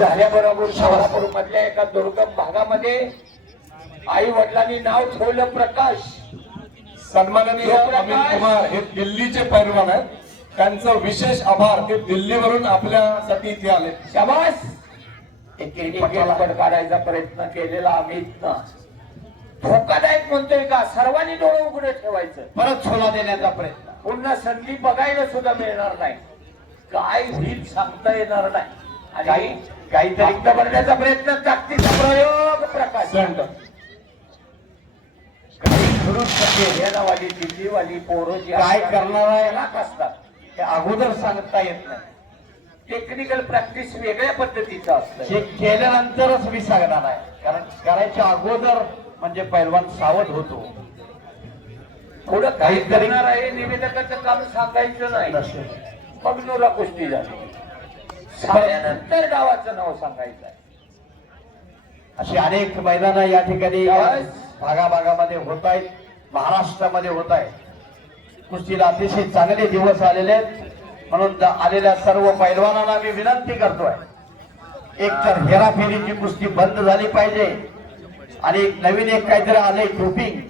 झाल्याबरोबर शहरापूर मधल्या एका दुर्गम भागामध्ये आई वडिलांनी नाव ठेवलं प्रकाश. सन्माननीय अमित कुमार हे दिल्लीचे पैलवान आहेत. त्यांचं विशेष आभार. ते दिल्लीवरून आपल्यासाठी इथे आले. शाबास. पट काढायचा प्रयत्न केलेला अमितनं धोकादायक म्हणतोय का? सर्वांनी डोळे उघडे ठेवायचं. परत छोला देण्याचा प्रयत्न. पुन्हा संधी बघायला सुद्धा मिळणार नाही. काय होईल सांगता येणार नाही. आणि काहीतरी भरण्याचा प्रयत्न. ताकदीचा प्रयोग प्रकाश. वाली दिल्लीवाली पोरं जी काय करणार आहे लाख असतात ते अगोदर सांगता येत नाही. टेक्निकल प्रॅक्टिस वेगळ्या पद्धतीचं असतं. हे केल्यानंतरच मी सांगणार आहे. कारण करायच्या अगोदर म्हणजे पैलवान सावध होतो. थोडं काही करणार आहे. निवेदकाचं काम सांगायचं नाही. मग नोरा कुस्ती झाली. सांगल्यानंतर गावाचं नाव सांगायचं आहे. अशी अनेक मैदानं या ठिकाणी भागाभागामध्ये होत आहेत. महाराष्ट्रामध्ये होत आहेत. कुस्तीला अतिशय चांगले दिवस आलेले आहेत. म्हणून आलेल्या सर्व पैलवानांना मी विनंती करतोय, एक तर हेराफेरीची कुस्ती बंद झाली पाहिजे आणि नवीन एक काहीतरी आलंय डोपिंग.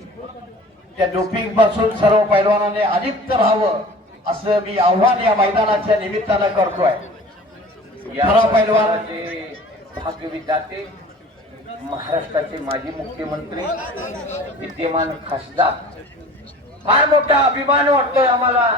त्या डोपिंग पासून सर्व पैलवानांनी अलिप्त राहावं असं मी आव्हान या मैदानाच्या निमित्तानं करतोय. खरा पैलवान भाग्यविधाते महाराष्ट्राचे माजी मुख्यमंत्री विद्यमान खासदार. फार मोठा अभिमान वाटतोय आम्हाला